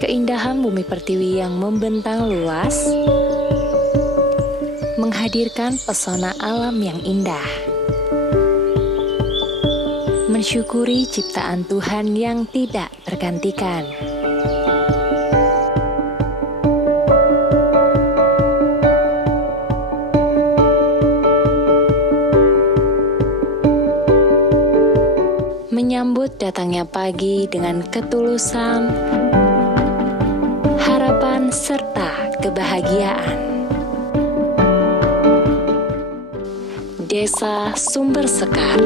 Keindahan bumi pertiwi yang membentang luas menghadirkan pesona alam yang indah. Mensyukuri ciptaan Tuhan yang tidak tergantikan. Menyambut datangnya pagi dengan ketulusan, harapan serta kebahagiaan. Desa Sumber Sekar.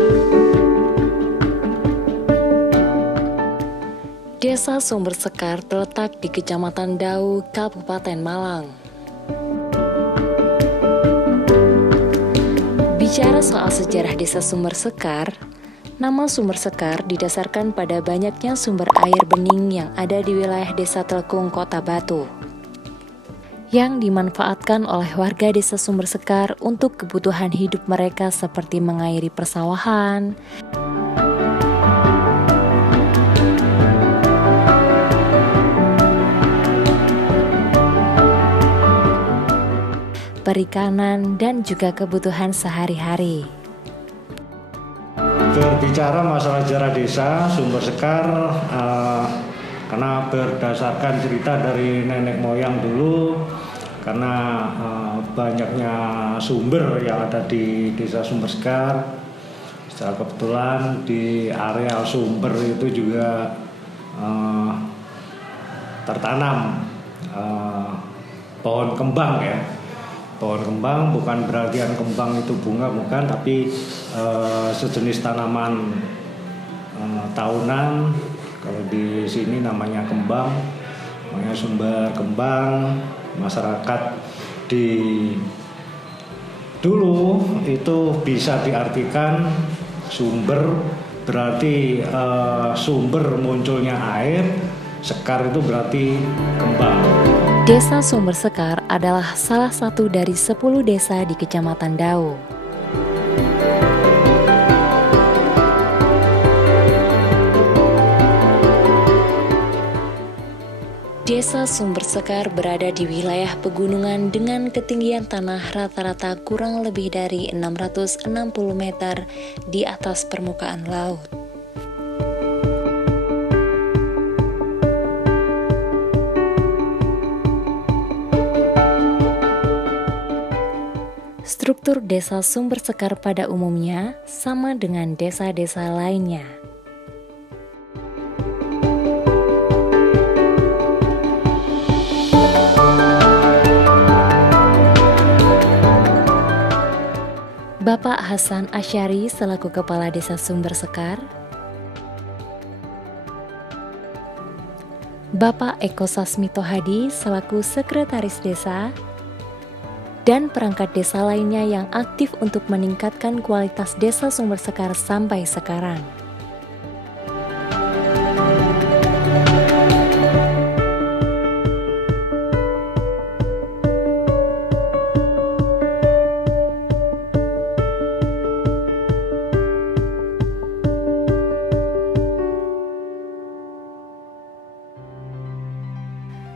Desa Sumber Sekar terletak di Kecamatan Dau, Kabupaten Malang. Bicara soal sejarah Desa Sumber Sekar, nama Sumber Sekar didasarkan pada banyaknya sumber air bening yang ada di wilayah Desa Telkung, Kota Batu, yang dimanfaatkan oleh warga Desa Sumber Sekar untuk kebutuhan hidup mereka seperti mengairi persawahan, perikanan, dan juga kebutuhan sehari-hari. Berbicara masalah sejarah desa Sumber Sekar, karena berdasarkan cerita dari nenek moyang dulu, karena banyaknya sumber yang ada di desa Sumber Sekar. Secara kebetulan di areal sumber itu juga tertanam pohon kembang ya. Pohon kembang bukan berarti kembang itu bunga, bukan, tapi sejenis tanaman tahunan. Kalau di sini namanya kembang, namanya sumber kembang. Masyarakat di dulu itu bisa diartikan sumber berarti sumber munculnya air, sekar itu berarti kembang. Desa Sumber Sekar adalah salah satu dari 10 desa di Kecamatan Dau. Desa Sumber Sekar berada di wilayah pegunungan dengan ketinggian tanah rata-rata kurang lebih dari 660 meter di atas permukaan laut. Struktur desa Sumber Sekar pada umumnya sama dengan desa-desa lainnya. Bapak Hasan Asyari selaku Kepala Desa Sumber Sekar, Bapak Eko Sasmito Hadi selaku Sekretaris Desa, dan perangkat desa lainnya yang aktif untuk meningkatkan kualitas Desa Sumber Sekar sampai sekarang.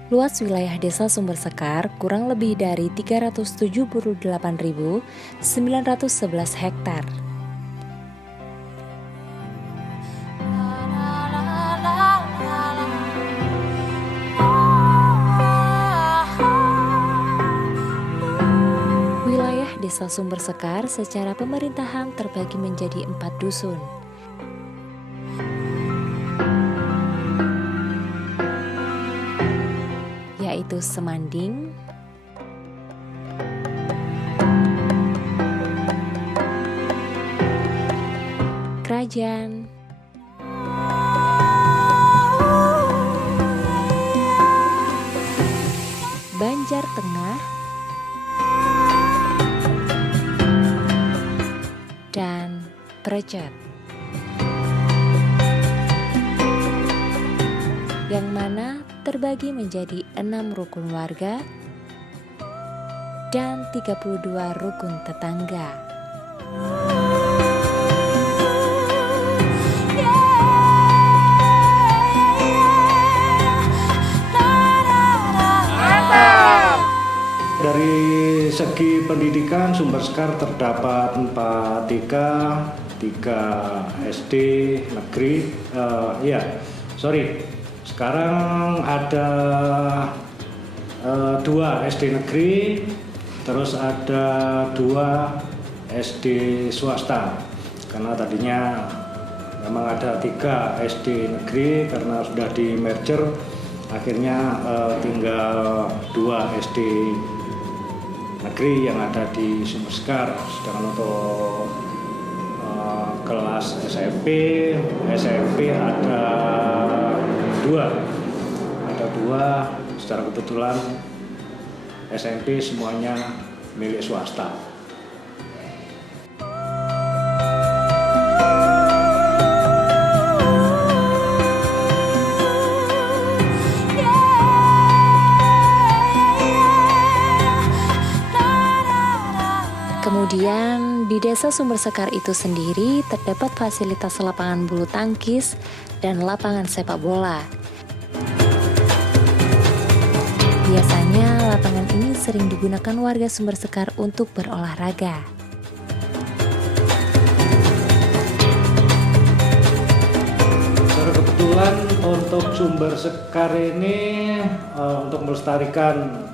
Luas wilayah Desa Sumber Sekar kurang lebih dari 378.911 hektar. Wilayah Desa Sumber Sekar secara pemerintahan terbagi menjadi 4 dusun, yaitu Semanding, Kerajaan, Banjar Tengah, dan Precet, yang mana terbagi menjadi 6 rukun warga dan 32 rukun tetangga. segi pendidikan Sumber Sekar terdapat 4 TK, 3 SD negeri, sekarang ada 2 SD negeri, terus ada 2 SD swasta. Karena tadinya memang ada 3 SD negeri, karena sudah di merger, akhirnya tinggal 2 SD negeri yang ada di Sumber Sekar. Sedangkan untuk kelas SMP ada 2. Secara kebetulan SMP semuanya milik swasta. Kemudian di Desa Sumber Sekar itu sendiri terdapat fasilitas lapangan bulu tangkis dan lapangan sepak bola. Biasanya lapangan ini sering digunakan warga Sumber Sekar untuk berolahraga. Secara kebetulan untuk Sumber Sekar ini untuk melestarikan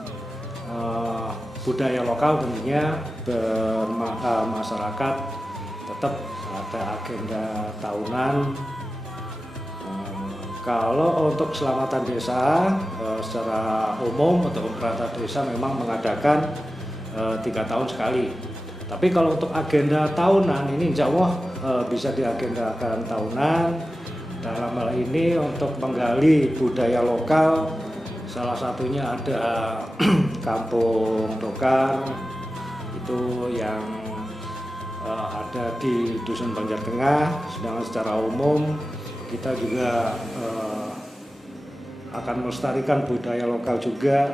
budaya lokal tentunya masyarakat tetap ada agenda tahunan. Kalau untuk keselamatan desa secara umum untuk perangkat desa memang mengadakan 3 tahun sekali. Tapi kalau untuk agenda tahunan ini insya Allah bisa diagendakan tahunan. Dalam hal ini untuk menggali budaya lokal, salah satunya ada Kampung Dokar, itu yang ada di Dusun Banjar Tengah. Sedangkan secara umum kita juga akan melestarikan budaya lokal juga,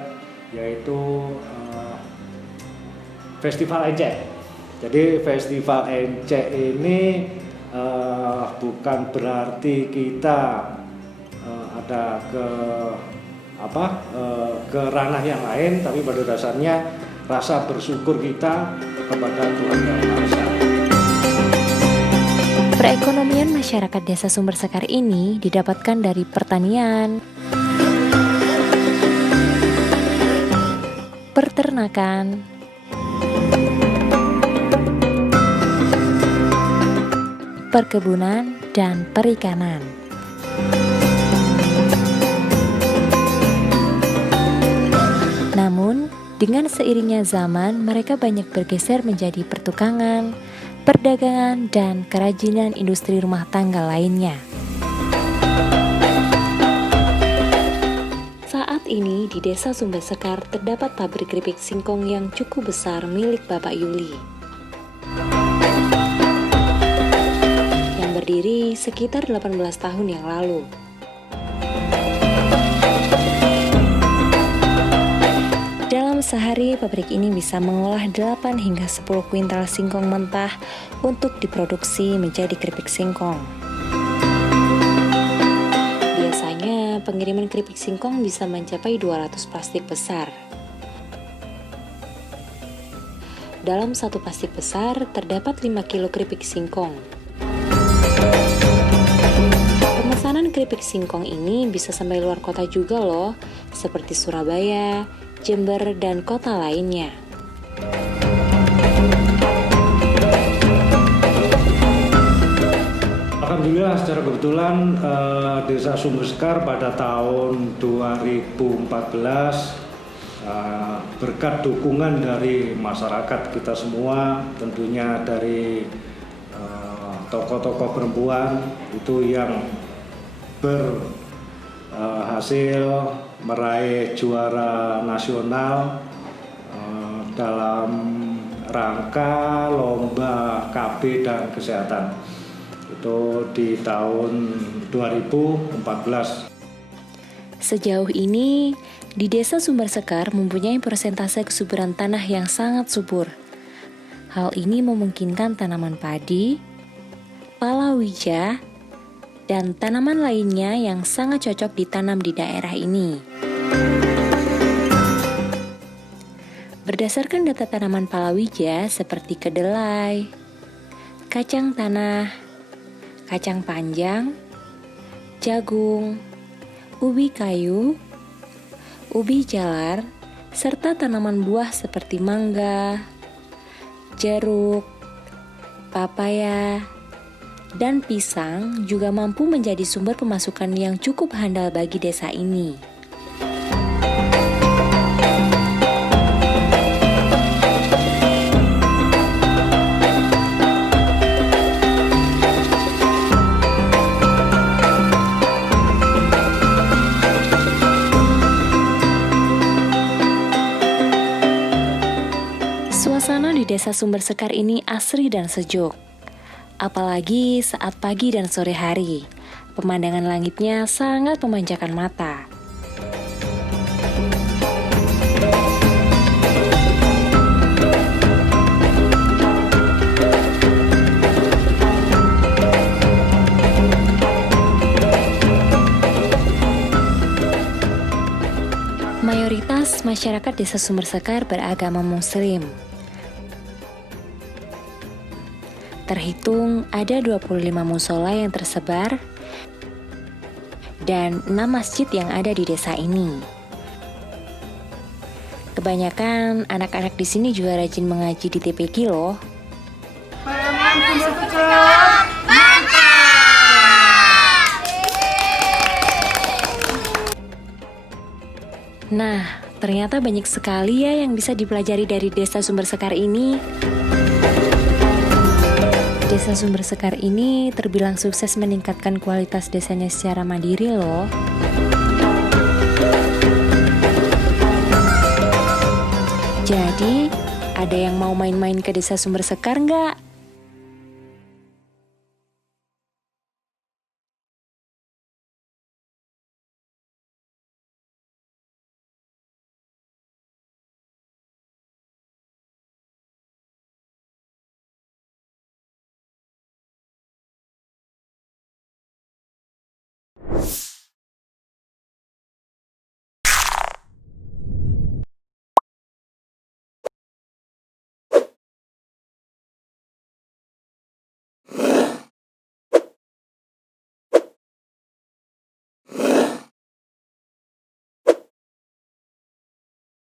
yaitu Festival Encek. Jadi Festival Encek ini bukan berarti kita ada ke ranah yang lain, tapi pada dasarnya rasa bersyukur kita kepada Tuhan Yang Maha Esa. Perekonomian masyarakat Desa Sumber Sekar ini didapatkan dari pertanian, peternakan, perkebunan, dan perikanan. Namun, dengan seiringnya zaman, mereka banyak bergeser menjadi pertukangan, perdagangan, dan kerajinan industri rumah tangga lainnya. Saat ini di Desa Sumber Sekar terdapat pabrik keripik singkong yang cukup besar milik Bapak Yuli, yang berdiri sekitar 18 tahun yang lalu. Dalam sehari, pabrik ini bisa mengolah 8 hingga 10 kuintal singkong mentah untuk diproduksi menjadi keripik singkong. Biasanya, pengiriman keripik singkong bisa mencapai 200 plastik besar. Dalam satu plastik besar, terdapat 5 kilo keripik singkong. Pemesanan keripik singkong ini bisa sampai luar kota juga loh, seperti Surabaya, Jember, dan kota lainnya. Alhamdulillah secara kebetulan Desa Sumber Sekar pada tahun 2014 berkat dukungan dari masyarakat kita semua, tentunya dari tokoh-tokoh perempuan itu yang berhasil meraih juara nasional dalam rangka lomba KB dan kesehatan itu di tahun 2014. Sejauh ini, di Desa Sumber Sekar mempunyai persentase kesuburan tanah yang sangat subur. Hal ini memungkinkan tanaman padi, palawija, dan tanaman lainnya yang sangat cocok ditanam di daerah ini. Berdasarkan data tanaman palawija seperti kedelai, kacang tanah, kacang panjang, jagung, ubi kayu, ubi jalar, serta tanaman buah seperti mangga, jeruk, papaya, dan pisang juga mampu menjadi sumber pemasukan yang cukup handal bagi desa ini. Suasana di Desa Sumber Sekar ini asri dan sejuk. Apalagi saat pagi dan sore hari, pemandangan langitnya sangat memanjakan mata. Mayoritas masyarakat Desa Sumber Sekar beragama Muslim. Terhitung ada 25 musola yang tersebar dan 6 masjid yang ada di desa ini. Kebanyakan anak-anak di sini juga rajin mengaji di TPQ loh. Nah, ternyata banyak sekali ya yang bisa dipelajari dari Desa Sumber Sekar ini. Desa Sumber Sekar ini terbilang sukses meningkatkan kualitas desanya secara mandiri loh. Jadi, ada yang mau main-main ke Desa Sumber Sekar nggak?